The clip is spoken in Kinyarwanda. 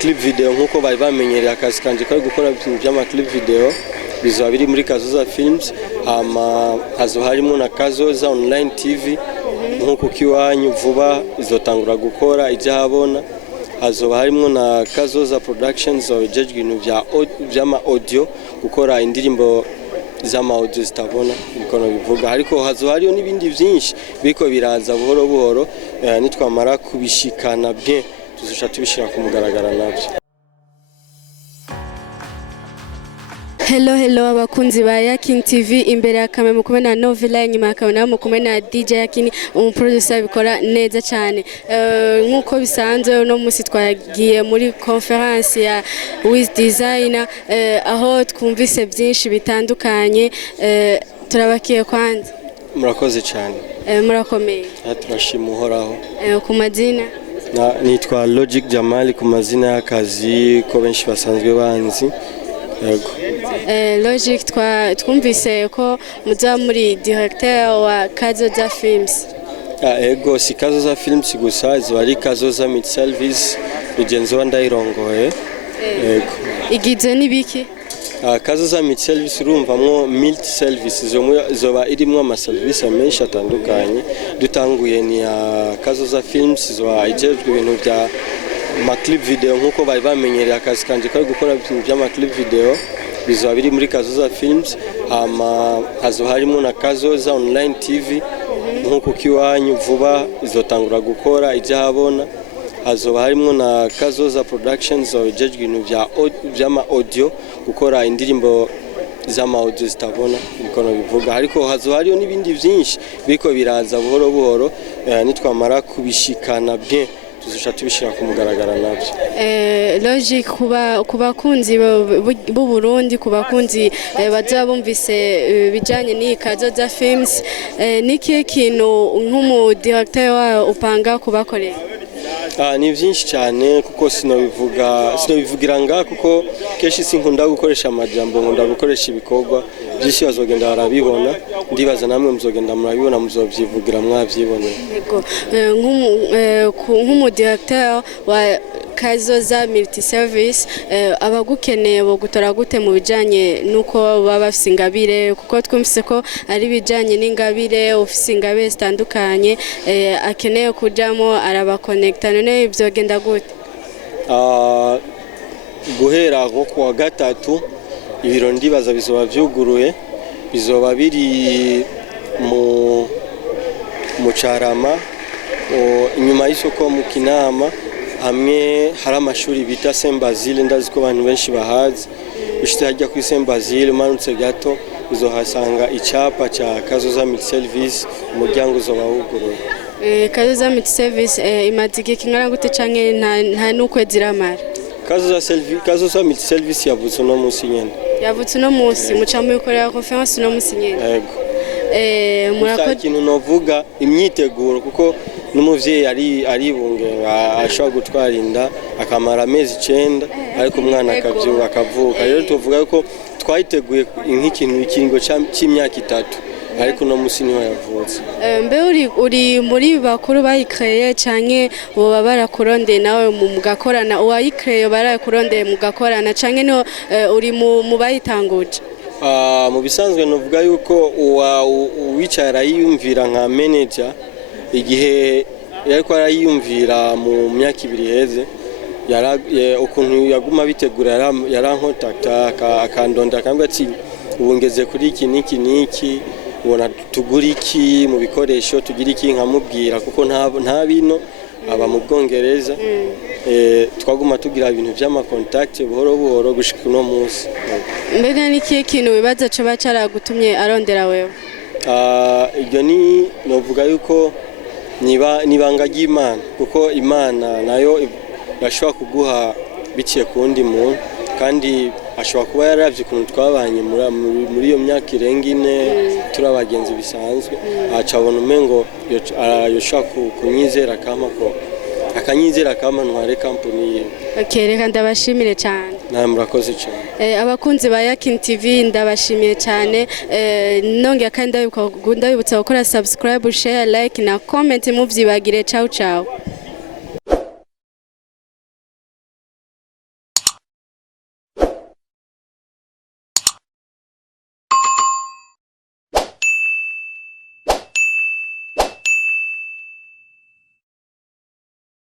Clip video nkuko bari bamenyereye akazi kanje kari gukora ibintu by'ama clip video bizaba biri muri Kazoza Films hazo harimo na Kazoza Online TV nkuko kiwanyu vuba izotangura gukora ijahabona hazo harimo na Kazoza Productions ojeje ibintu by'ama audio gukora indirimbo z'ama audio zitabona bikono bivuga ariko hazo hariyo nibindi byinshi biko biraza buhoro buhoro nitwamara kubishikana bien tuzusha tubishira ku mugaragara nabyo. Hello abakunzi ba Yakin TV imbere akame mukume na Novela nyuma akabona mukume na DJ Yakin umuproducer bikora neza cyane nkuko bisanzwe no musi twagiye muri conference ya Wiz Designer aho twumvise byinshi bitandukanye turabakiye kwanza murakoze cyane murakomeye turashima uhoraho ku mazina nitwa Logic Jamal ku mazina y'akazi ko benshi basanzwe banzi yego Logic twumvise ko muza muri directeur wa Kazoza Films yego si Kazoza Films gusa izwari Kazoza Media Service ugenzi wa ndayirongoye yego igize nibiki Kazoza Media Service urumvamwo Media Service zoba irimo ama service menshi atandukanye dutanguye ni Kazoza Films zoba ijejwe ibintu bya clip video nkuko bari bamenyereye akazi kanje kari gukora ibintu by'ama clip video bizaba biri muri Kazoza Films hazo harimo na Kazoza Online TV nkuko kiwanyu vuba izotangura gukora ijahabona hazo harimo na Kazoza Productions ojeje ibintu by'ama audio gukora indirimbo z'ama audio zitabona bikono bivuga ariko hazo hariyo nibindi byinshi biko biraza buhoro buhoro nitwamara kubishikana bien tuzusha tubishira ku mugaragara nabyo. Logic kubakunzi b'u Burundi kubakunzi bazabumvise bijanye ni Kazoza Films niki kintu nk'umu directeur wa upanga kubakorera ni byinshi cyane kuko sinobivugira nga kuko keshi sinkunda gukoresha amajambo nkunda gukoresha ibikorwa byinshi bazogenda barabibona ndibaza namwe muzogenda murabibona muzovyivugira mwavyiboneye yego nk'umu directeur wa Kazoza Multi Service abagukeneye bo gutora gute mu bijanye nuko baba bafise ingabire kuko twumvise ko ari bijanye n'ingabire ufise ingabire zitandukanye akeneye kujamo arabaconnecta none byogenda gute guhera nko kuwa gatatu ibiro ndibaza bizoba vyuguruye bizoba biri mu Carama inyuma y'isoko mu Kinama hamwe hari amashuri bita Saint Basile ndazi ko abantu benshi bahazi ushite hajya ku Saint Basile umanutse gato uzohasanga icapa ca Kazoza Media Service umuryango uzoba wuguruye. Kazoza Media Service imazige kingana gute canke nta nukwezi ramara Kazoza Media Service yavutse no munsi nyene yavutse no munsi mucamu yukorera conference no munsi nyene yego murakoze ikintu novuga imyiteguro kuko n'umuvyeyi aribunge ashobora gutwarinda akamara amezi 9 ariko umwana akavyuka akavuka rero tuvuga ko twayiteguye nk'ikintu cy'imyaka 3 ariko no musi niho yavutse mbe uri muri bakuru bayikreye canke boba barakurondeye nawe mu gakorana uwayikreye barakurondeye mu gakorana canke no uri mu bayitanguje mu bisanzwe novuga yuko uwicara yiyumvira nka manager igihe yariko arayiyumvira mu myaka 2 heze ukuntu yaguma bitegura yarankontakta akandonda akambwa ati ubungeze kuri iki niki ubona tugura iki mu bikoresho tugira iki nkamubwira kuko nta bino aba mu Bwongereza twaguma tugira ibintu by'ama contact buhoro buhoro gushika no munsi. Mbega niki kintu wibaza cyo bacaragutumye arondera wewe iryo ni novuga yuko nibanga ry'Imana kuko Imana nayo yashobora kuguha biciye kundi muntu kandi ashobora kuba yaravye ukuntu twabanye muri iyo myaka irenga 4 turi abagenzi bisanzwe acabona umengo yoshaka kunyizera kama ko akanyizera kama ntware company ye. Reka ndabashimire cyane. Murakoze cyane. Abakunzi ba Yakin TV ndabashimiye cyane nongera kandi ndabibutsa gukora subscribe, share, like na comment muvyibagire. Ciao ciao.